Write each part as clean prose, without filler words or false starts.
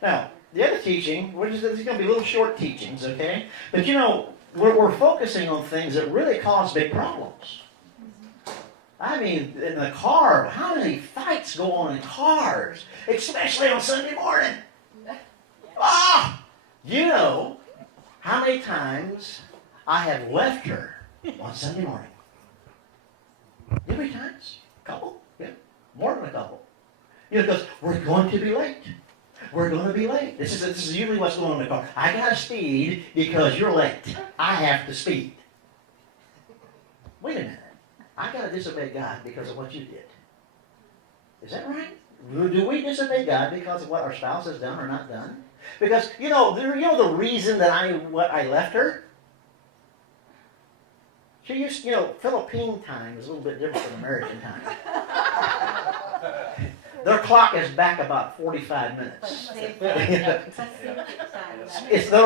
Now, the other teaching, these are going to be little short teachings, okay? But you know, we're focusing on things that really cause big problems. I mean, in the car, how many fights go on in cars, especially on Sunday morning? Ah! You know how many times I have left her on Sunday morning? How many times? A couple? Yeah, more than a couple. You know, because we're going to be late. We're going to be late. This is usually what's going on in the car. I got to speed because you're late. I have to speed. Wait a minute. I got to disobey God because of what you did. Is that right? Do we disobey God because of what our spouse has done or not done? Because, you know the reason that I left her? She used, Philippine time is a little bit different than American time. Their clock is back about 45 minutes. They're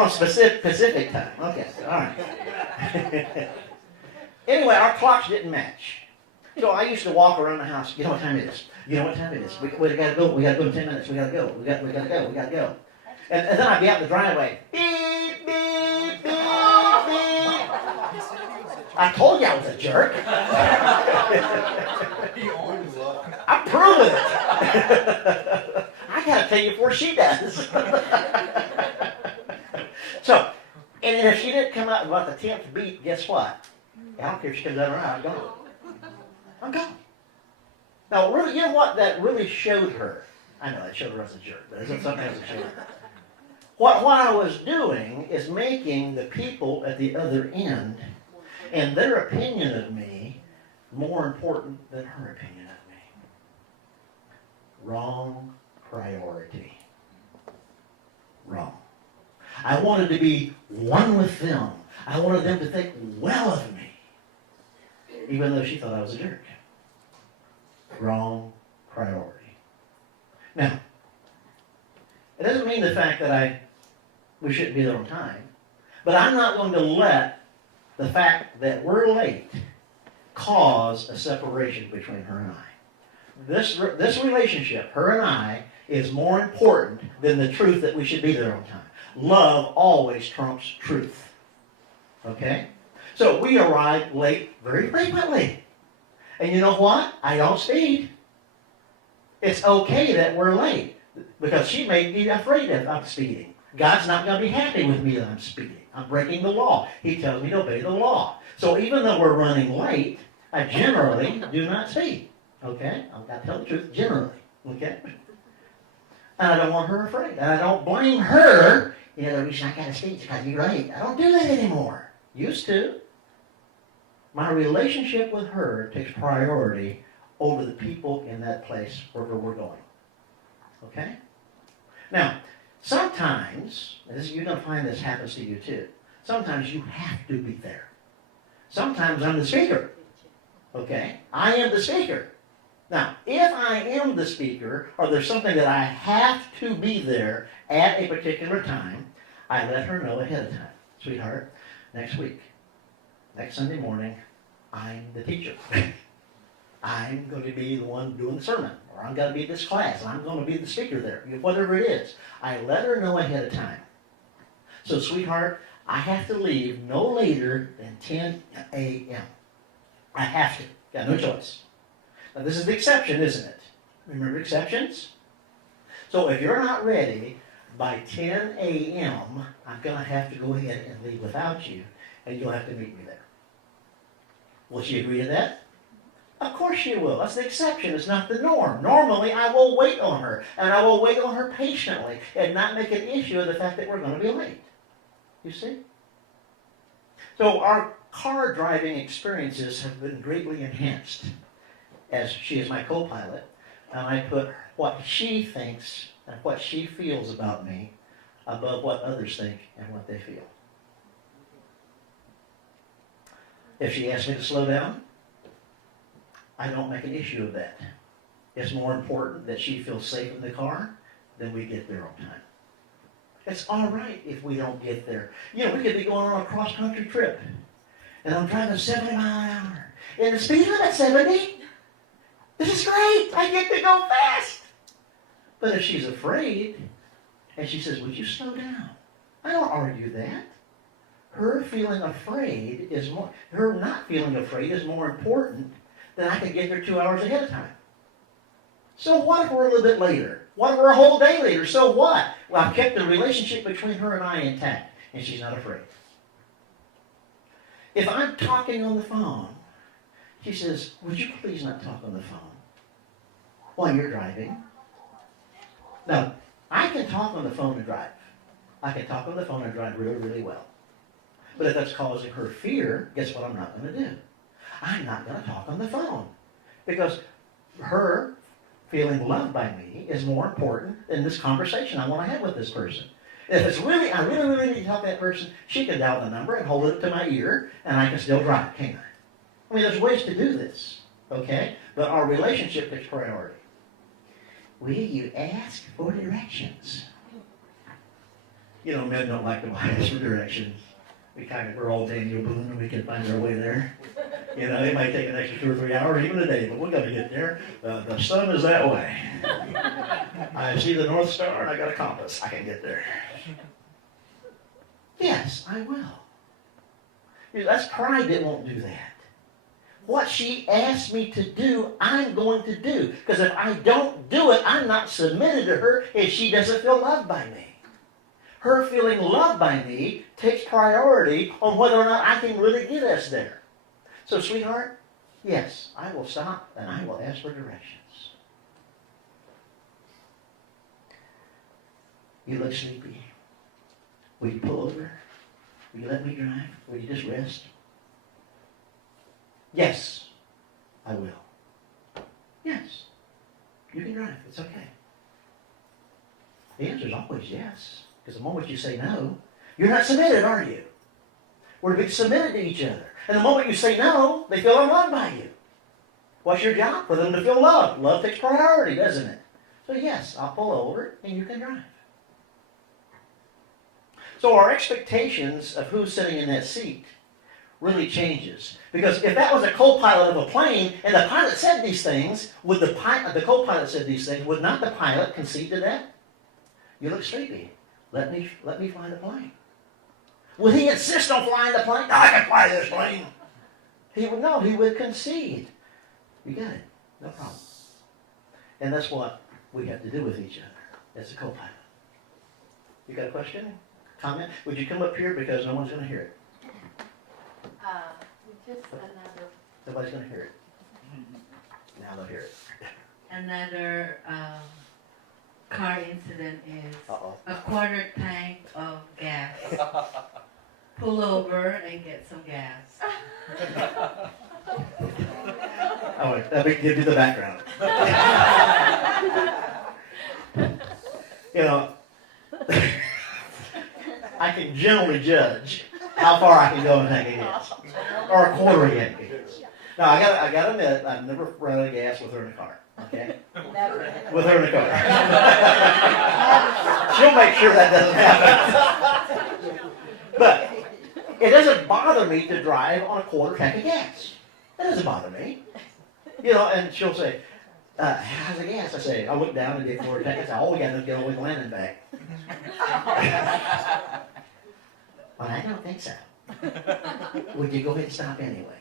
on Pacific time. Okay, all right. Anyway, our clocks didn't match. You know, I used to walk around the house. You know what time it is? You know what time it is? We got to go. We got to go in 10 minutes. We got to go. We got to go. We got to go. And then I'd be out in the driveway. Beep, beep, beep, beep. I told you I was a jerk. I'm proving it. I got to tell you before she does. So, and if she didn't come out about the 10th beat, guess what? I don't care if she comes out or not. I'm gone. I'm gone. Now, really, you know what that really showed her? I know that showed her as a jerk, but isn't something else that showed her? What I was doing is making the people at the other end and their opinion of me more important than her opinion of me. Wrong priority. Wrong. I wanted to be one with them. I wanted them to think well of me, even though she thought I was a jerk. Wrong priority. Now, it doesn't mean the fact that we shouldn't be there on time, but I'm not going to let the fact that we're late cause a separation between her and I. This relationship, her and I, is more important than the truth that we should be there on time. Love always trumps truth. Okay? So we arrive late very frequently. And you know what? I don't speed. It's okay that we're late because she may be afraid of I'm speeding. God's not going to be happy with me that I'm speeding. I'm breaking the law. He tells me to obey the law. So even though we're running late, I generally do not speed. Okay? I've got to tell the truth, generally. Okay? And I don't want her afraid. And I don't blame her. You know, the reason I got to speed is because you're late. I don't do that anymore. Used to. My relationship with her takes priority over the people in that place wherever we're going. Okay? Now, sometimes, you're going to find this happens to you too, sometimes you have to be there. Sometimes I'm the speaker. Okay? I am the speaker. Now, if I am the speaker, or there's something that I have to be there at a particular time, I let her know ahead of time. Sweetheart, next week, next Sunday morning, I'm the teacher. I'm going to be the one doing the sermon, or I'm going to be this class, and I'm going to be the speaker there, whatever it is. I let her know ahead of time. So, sweetheart, I have to leave no later than 10 a.m. I have to. Got no choice. Now, this is the exception, isn't it? Remember exceptions? So, if you're not ready by 10 a.m., I'm going to have to go ahead and leave without you, and you'll have to meet me there. Will she agree to that? Of course she will. That's the exception. It's not the norm. Normally, I will wait on her, and I will wait on her patiently and not make an issue of the fact that we're going to be late. You see? So our car driving experiences have been greatly enhanced as she is my co-pilot, and I put what she thinks and what she feels about me above what others think and what they feel. If she asks me to slow down, I don't make an issue of that. It's more important that she feels safe in the car than we get there on time. It's all right if we don't get there. You know, we could be going on a cross-country trip, and I'm driving 70 miles an hour. And the speed limit's 70. This is great. I get to go fast. But if she's afraid, and she says, would you slow down? I don't argue that. Her feeling afraid is more, her not feeling afraid is more important than I can get there 2 hours ahead of time. So what if we're a little bit later? What if we're a whole day later? So what? Well, I've kept the relationship between her and I intact, and she's not afraid. If I'm talking on the phone, she says, would you please not talk on the phone while you're driving? Now, I can talk on the phone and drive. I can talk on the phone and drive really, really well. But if that's causing her fear, guess what I'm not going to do? I'm not going to talk on the phone. Because her feeling loved by me is more important than this conversation I want to have with this person. If it's really, I really, really need to help that person, she can dial the number and hold it to my ear, and I can still drive, can't I? I mean, there's ways to do this, okay? But our relationship takes priority. Will you ask for directions? You know, men don't like to ask for directions. We're all Daniel Boone, and we can find our way there. You know, it might take an extra 2 or 3 hours, even a day, but we're going to get there. The sun is that way. I see the North Star, and I got a compass. I can get there. Yes, I will. That's pride that won't do that. What she asked me to do, I'm going to do. Because if I don't do it, I'm not submitted to her, and she doesn't feel loved by me. Her feeling loved by me takes priority on whether or not I can really get us there. So, sweetheart, yes, I will stop and I will ask for directions. You look sleepy. Will you pull over? Will you let me drive? Will you just rest? Yes, I will. Yes, you can drive. It's okay. The answer is always yes. Because the moment you say no, you're not submitted, are you? We're to be submitted to each other. And the moment you say no, they feel unloved by you. What's your job? For them to feel loved. Love takes priority, doesn't it? So yes, I'll pull over and you can drive. So our expectations of who's sitting in that seat really changes. Because if that was a co-pilot of a plane and the pilot said these things, would the co-pilot said these things, would not the pilot concede to that? You look sleepy. Let me fly the plane. Would he insist on flying the plane? No, I can fly this plane. He would no, he would concede. You got it. No problem. And that's what we have to do with each other as a co-pilot. You got a question? Comment? Would you come up here because no one's going to hear it? Just another. Nobody's going to hear it. Now they'll hear it. Another car incident is Uh-oh. a quarter tank of gas. Pull over and get some gas. Oh, wait, let me give you the background. You know, I can generally judge how far I can go in a tank of gas, or a quarter tank of gas. Now, I gotta admit, I've never run out of gas with her in the car. Okay? Never. With her in the car. She'll make sure that doesn't happen. But it doesn't bother me to drive on a quarter tank of gas. That doesn't bother me. You know, and she'll say, how's the gas? I say, I went down and did quarter tank. I said, we got to get all the way to Landon back. Well, I don't think so. Would you go ahead and stop anyway?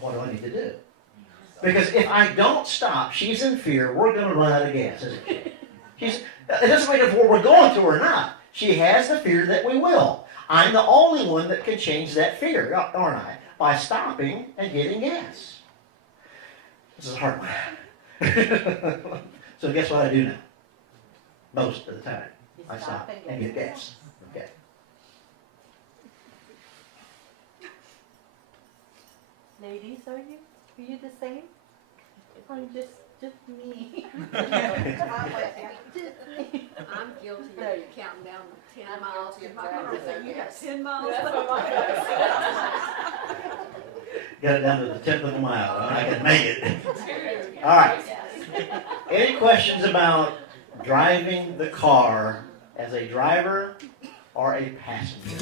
What do I need to do? Because if I don't stop, she's in fear, we're going to run out of gas, isn't she? It doesn't matter if we're going to or not. She has the fear that we will. I'm the only one that can change that fear, aren't I? By stopping and getting gas. This is a hard one. So guess what I do now? Most of the time. I stop and get gas. Okay. Ladies, are you the same? Or just me? I'm guilty of counting down the 10 miles. You got 10 miles. Got it down to the 10th of a mile. I can make it. All right. Any questions about driving the car as a driver or a passenger?